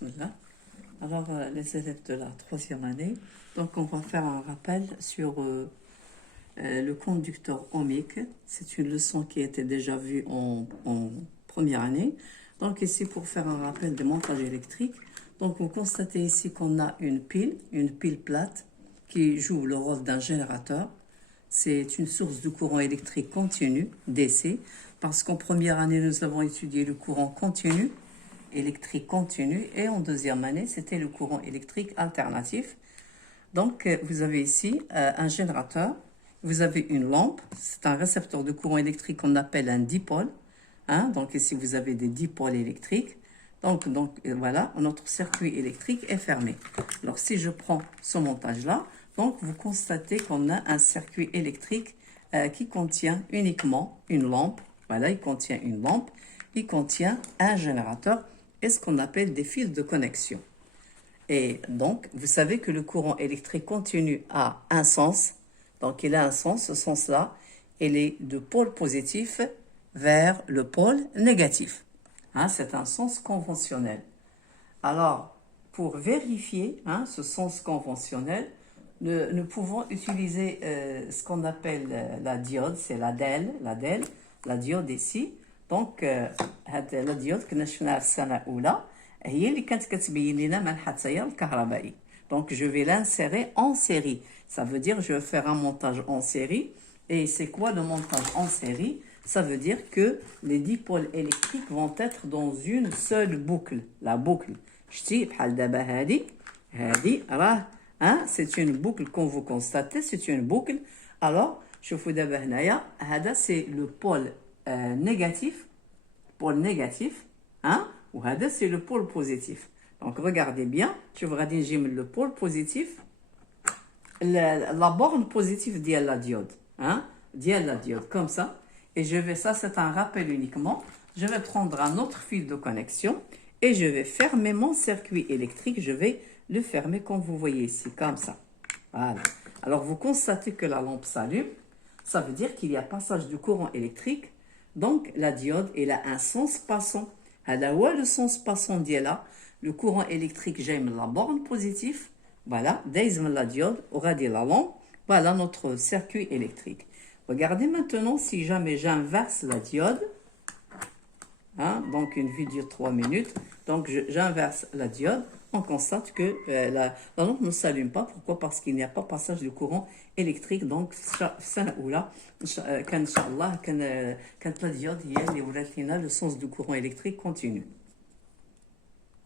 Bismillah. Alors, les élèves de la troisième année, donc on va faire un rappel sur le conducteur ohmique. C'est une leçon qui a été déjà vue en première année. Donc ici, pour faire un rappel des montages électriques, donc vous constatez ici qu'on a une pile plate, qui joue le rôle d'un générateur. C'est une source de courant électrique continu, DC, parce qu'en première année, nous avons étudié le courant continu, électrique continu, et en deuxième année, c'était le courant électrique alternatif. Donc, vous avez ici un générateur, vous avez une lampe, c'est un récepteur de courant électrique qu'on appelle un dipôle. Donc, ici, vous avez des dipôles électriques. Donc, voilà, notre circuit électrique est fermé. Alors, si je prends ce montage-là, donc vous constatez qu'on a un circuit électrique qui contient uniquement une lampe. Voilà, il contient une lampe, il contient un générateur et ce qu'on appelle des fils de connexion. Et donc, vous savez que le courant électrique continu a un sens. Donc, il a un sens, ce sens-là, il est de pôle positif vers le pôle négatif. C'est un sens conventionnel. Alors, pour vérifier ce sens conventionnel, nous pouvons utiliser ce qu'on appelle la diode, c'est la DEL, la diode ici. Donc, la diode que nous avons السنة الأولى هي اللي كانت كتبين لنا منحة التيار الكهربائي. Donc, je vais l'insérer en série. Ça veut dire je vais faire un montage en série. Et c'est quoi le montage en série? Ça veut dire que les dipôles électriques vont être dans une seule boucle. La boucle. شتي بحال دابا هذه راه c'est une boucle comme vous constatez, c'est une boucle. Alors, شوفوا دابا هنايا هذا c'est le pôle négatif, وهذا c'est le pôle positif. Donc regardez bien, شوف غادي نجي من le pôle positif, la borne positive ديال la diode, ديال la diode comme ça. Et je vais, ça c'est un rappel uniquement, je vais prendre un autre fil de connexion et je vais fermer mon circuit électrique, je vais le fermer comme vous voyez ici, comme ça. Voilà. Alors vous constatez que la lampe s'allume, ça veut dire qu'il y a passage du courant électrique, donc la diode elle a un sens passant. هذا هو le sens passant ديالها, le courant électrique جاي من la borne positive, voilà, دايز من la diode وغادي la lampe, voilà notre circuit électrique. Regardez maintenant si jamais j'inverse la diode, donc une vidéo de 3 minutes, donc j'inverse la diode, on constate que la lampe ne s'allume pas. Pourquoi? Parce qu'il n'y a pas passage de courant électrique. Donc, كان إن شاء الله كانت la diode هي اللي ولات لنا le sens du courant électrique continu.